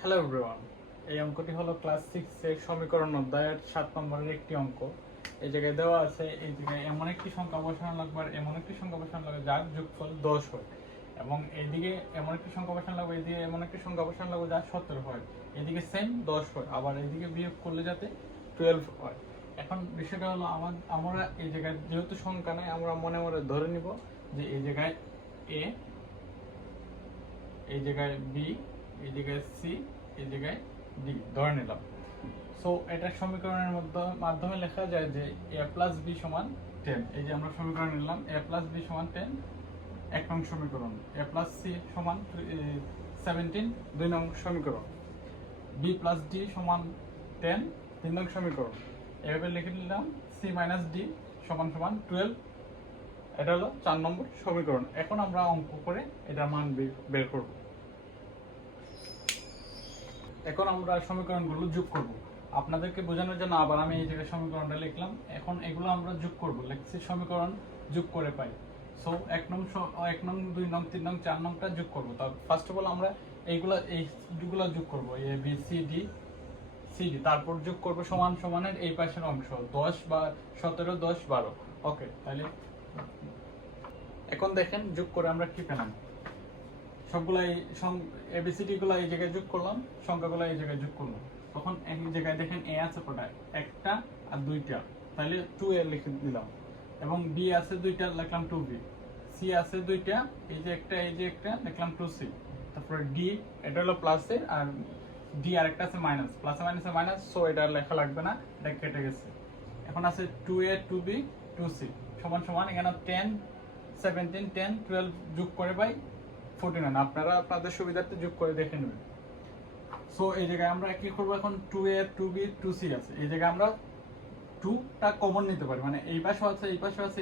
Hello everyone, এই অঙ্কটি হলো ক্লাস 6 এর সমীকরণ অধ্যায়ের 7 নম্বরের একটি অঙ্ক। এই জায়গায় দেওয়া আছে, এই জায়গায় এমন একটি সংখ্যা বসানো লাগবে আর এমন একটি সংখ্যা বসানো লাগবে যার যোগফল 10 হয়, এবং এইদিকে এমন একটি সংখ্যা বসানো লাগবে, এইদিকে এমন একটি সংখ্যা বসানো লাগবে যার 17 হয়, এদিকে সেম 10 হয়, আবার এইদিকে বিয়োগ করলে যাতে 12 হয়। এখন বিষয়টা হলো আমরা এই জায়গায় যেহেতু সংখ্যা নাই, আমরা মনে মনে ধরে নিব যে এই জায়গায় এ, এই জায়গায় বি, এই জায়গায় সি, এই জায়গায় ডি ধরে নিলাম। সো এটা সমীকরণের মাধ্যমে লেখা যায় যে a প্লাস বি সমান 10। এই যে আমরা সমীকরণ নিলাম a প্লাস বি সমান 10, এক নং সমীকরণ। a প্লাস সি সমান 17, দুই নং সমীকরণ। b প্লাস ডি সমান 10, তিন নং সমীকরণ। এভাবে লিখে নিলাম c মাইনাস ডি সমান সমান 12, এটা হলো 4 নম্বর সমীকরণ। এখন আমরা অঙ্ক করে এটার মান বের করব। এখন আমরা সমীকরণগুলো যোগ করব। আপনাদেরকে বোঝানোর জন্য আবার আমি এই জায়গায় সমীকরণটা লিখলাম। এখন এগুলো আমরা যোগ করব, লিখছি সমীকরণ যোগ করে পাই। সো এক নং 2 নং 3 নং 4 নংটা যোগ করব। তার ফার্স্ট অফ অল আমরা এইগুলো যোগ করব, এ বি সি ডি, তারপর যোগ করব সমান সমানের এই পাশের অংশ 10 বা 17, 10, 12। ওকে, তাহলে এখন দেখেন যোগ করে আমরা কি পেলাম। সবগুলাই এবিসিডি গুলো এই জায়গায় যোগ করলাম, সংখ্যাগুলো এই জায়গায় যোগ করলাম। তখন এই জায়গায় দেখেন এ আছে কটা, একটা আর দুইটা, তাহলে 2a লিখে দিলাম। এবং বি আছে দুইটা, লিখলাম 2b। সি আছে দুইটা, এই যে একটা লিখলাম 2c। তারপরে ডি, এটা হলো প্লাসে, আর ডি আরেকটা আছে মাইনাস, প্লাসে মাইনাসে মাইনাস, সো এটা লেখা লাগবে না, এটা কেটে গেছে। এখন আছে 2a 2b 2c সমান সমান, এখানে 10 17 10 12 যোগ করে পাই 49। আপনারা আপনাদের সুবিধার্থে যোগ করে দেখে নেবেন। সো এই জায়গায় আমরা কি করব, এখন 2a 2b 2c আছে, এই জায়গায় আমরা 2টা কমন নিতে পারি, মানে এই পাশে আছে, এই পাশে আছে,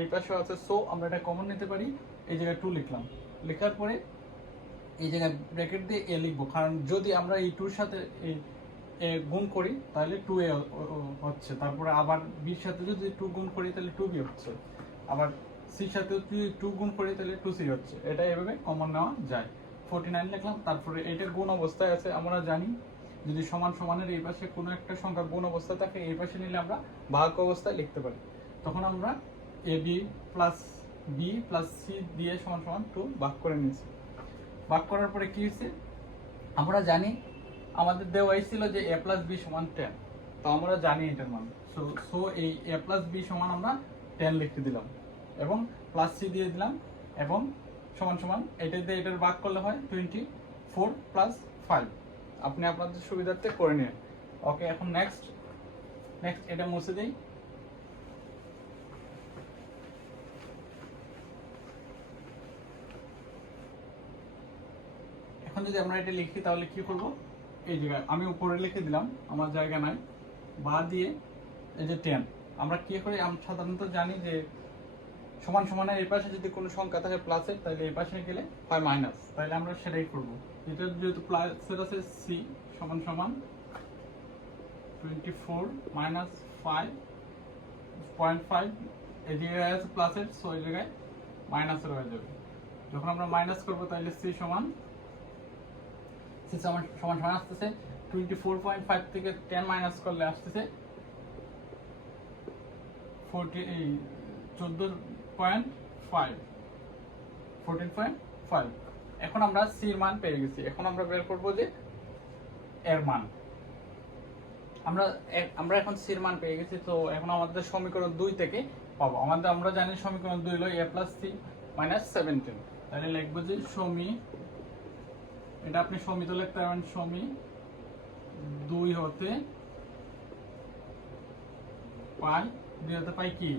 এই পাশে আছে, সো আমরা এটা কমন নিতে পারি। এই জায়গায় 2 লিখলাম, লেখার পরে এই জায়গায় ব্র্যাকেট দিয়ে a লিখবো, কারণ যদি আমরা এই 2 এর সাথে এই a গুণ করি তাহলে 2a হচ্ছে, তারপরে আবার b এর সাথে যদি 2 গুণ করি তাহলে 2b হচ্ছে, আবার সির সাথে যদি 2 গুণ করি তাহলে 2c হচ্ছে। এটা এভাবে কমন নেওয়া যায়। 49 লিখলাম, তারপরে এটা গুণ অবস্থায় আছে, আমরা জানি যদি সমান সমানের এই পাশে কোনো একটা সংখ্যা গুণ অবস্থায় থাকে, এই পাশে নিলে আমরা ভাগ অবস্থায় লিখতে পারি। তখন আমরা ab plus b plus c দিয়ে সমান সমান 2 ভাগ করে নিয়েছি। ভাগ করার পরে কি হয়েছে, আমরা জানি আমাদের দেওয়াই ছিল যে a প্লাস b সমান 10, তো আমরা জানি এটার মান। সো এই a প্লাস b সমান আমরা 10 লিখে দিলাম, এবং প্লাস c দিয়ে দিলাম, এবং সমান সমান এটা দিয়ে এটার ভাগ করলে হয় 24 প্লাস 5। আপনি আপনাদের সুবিধার্থে করে নিন। ওকে, এখন নেক্সট এটা মুছে দিই। এখন যদি আমরা এটা লিখি তাহলে কি করব, এই জায়গায় আমি উপরে লিখে দিলাম, আমার জায়গা নাই, বা দিয়ে এই যে 10। আমরা কি করি, আমরা সাধারণত জানি যে সমান সমানের এই পাশে যদি কোনো সংখ্যা থাকে প্লাসের, তাহলে এই পাশে গেলে হয় মাইনাস, তাহলে আমরা সেটাই করব। এটা যেহেতু প্লাসের আছে, সি সমান সমান 24 মাইনাস 5.5, এই জায়গায় আছে প্লাসের, সো এই জায়গায় মাইনাসের হয়ে যাবে। যখন আমরা মাইনাস করবো তাহলে সি সমান সমান আসতেছে 24.5 থেকে 10 মাইনাস করলে আসতেছে 14.5। এখন আমরা সির মান পেয়ে গেছি। এখন আমরা বের করবো যে এর মান। আমরা এখন সির মান পেয়ে গেছি, তো এখন আমাদের সমীকরণ 2 থেকে পাবো। আমরা জানি সমীকরণ 2 হলো a প্লাস c মাইনাস 17। তাহলে লিখবো যে এটা আপনি সমিত লিখতে পারবেন, 2 হতে পাই কি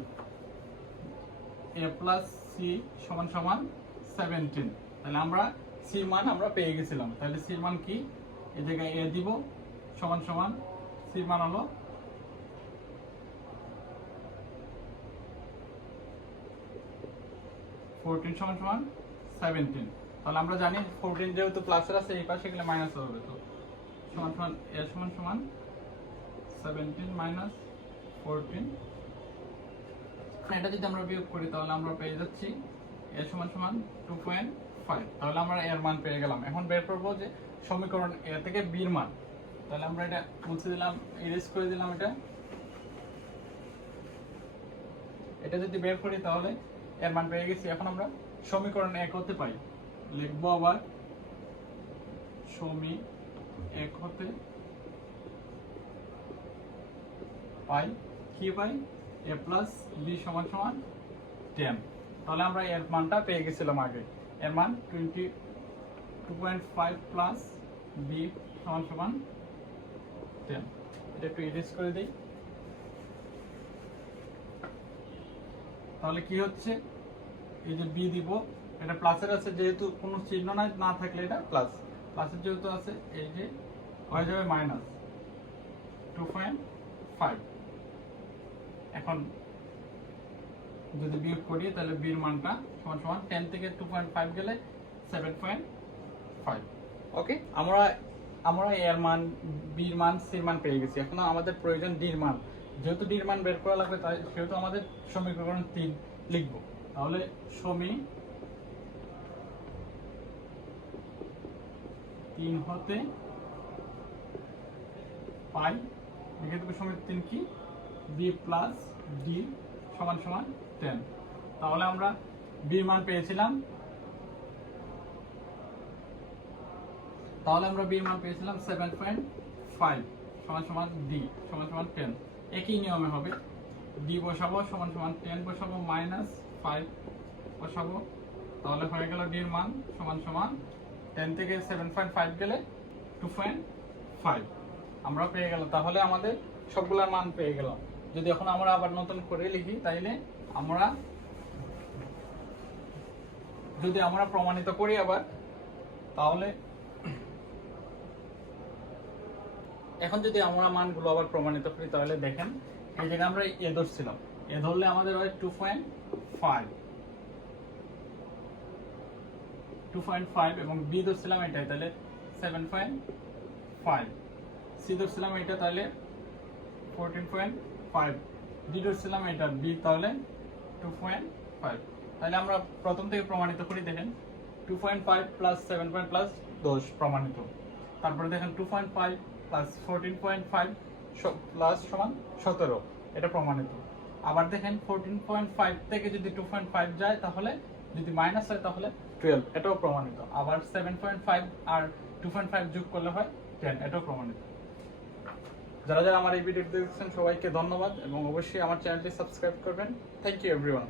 a প্লাস c সমান সমান 17। তাহলে আমরা সি মান আমরা পেয়ে গেছিলাম। তাহলে সি মান কি, এই জায়গায় a দিব, সমান সমান সি মান হলো 14 সমান সমান 17। তাহলে আমরা জানি 14 যেহেতু প্লাসের আছে, এই পাশে গেলে মাইনাস হবে, তো সমান সমান a সমান সমান 17 মাইনাস 14। এটা যদি আমরা বিয়োগ করি তাহলে আমরা পেয়ে যাচ্ছি a সমান সমান 2.5। তাহলে আমরা এর মান পেয়ে গেলাম। এখন বের করবো যে সমীকরণ এ থেকে বির মান, তাহলে আমরা এটা মুছে দিলাম, ইরেজ করে দিলাম। এটা যদি বের করি তাহলে এর মান পেয়ে গেছি। এখন আমরা সমীকরণ 1 হতে পাই, লিখবো আবার সমী 1 হতে পাই, কি পাই, a প্লাস b সমান সমান 10। তাহলে আমরা এর মানটা পেয়ে গেছিলাম আগে, এর মান 22.5 প্লাস b সমান সমান 10। এটা একটু ইরেজ করে দিই। তাহলে কি হচ্ছে, এই যে b দিব, এটা প্লাসের আছে, যেহেতু কোনো চিহ্ন না থাকলে এটা প্লাস, প্লাসের যেহেতু আছে এই যে হয়ে যাবে মাইনাস 2.5। এখন যদি বিয়োগ করি তাহলে b এর মানটা সমান সমান 10 থেকে 2.5 গেলে 7.5। ওকে, আমরা এর মান, b এর মান, c এর মান পেয়ে গেছি। এখন আমাদের প্রয়োজন d এর মান। যেহেতু d এর মান বের করা লাগবে, তাই সেহেতু আমাদের সমীকরণ 3 লিখব। তাহলে সমী 3 হতে পাই, লিখে দেবো সমীকরণ 3 কি, b প্লাস d সমান সমান 10। তাহলে আমরা b এর মান পেয়েছিলাম, 7.5 সমান সমান d সমান সমান 10। একই নিয়মে হবে, d বসাবো সমান সমান 10 বসাবো, মাইনাস 5 বসাবো, তাহলে হয়ে গেল d এর মান সমান সমান 10 থেকে 7.5 গেলে 2.5 আমরা পেয়ে গেলাম। তাহলে আমাদের সবগুলোর মান পেয়ে গেলাম। যদি এখন আমরা আবার নতুন করে লিখি, তাইলে যদি আমরা প্রমাণিত করি আবার, তাহলে এখন যদি আমরা মানগুলো আবার প্রমাণিত করি, তাহলে দেখেন এই জায়গায় আমরা এ ধরছিলাম, এ ধরলে আমাদের হয় 2.5 এবং বি ধরছিলাম এটাই, তাহলে 7.5, সি ধরছিলাম এটা, তাহলে 14.5, ডি ধরছিলাম এটা, বি, তাহলে 2.5। তাহলে আমরা প্রথম থেকে প্রমাণিত করি। দেখেন 2.5 প্লাস 7 প্লাস 10 প্রমাণিত। তারপরে দেখেন 2.5 প্লাস 14.5 প্লাস সমান 17, এটা প্রমাণিত। আবার দেখেন 14.5 থেকে যদি 2.5 যায়, তাহলে যদি মাইনাস হয় তাহলে 12, এটাও প্রমাণিত। আবার 7.5 আর 2.5 যোগ করলে হয় 10, এটাও প্রমাণিত। যারা যারা আমার এই ভিডিওটি দেখছেন সবাইকে ধন্যবাদ, এবং অবশ্যই আমার চ্যানেলটি সাবস্ক্রাইব করবেন। Thank you everyone.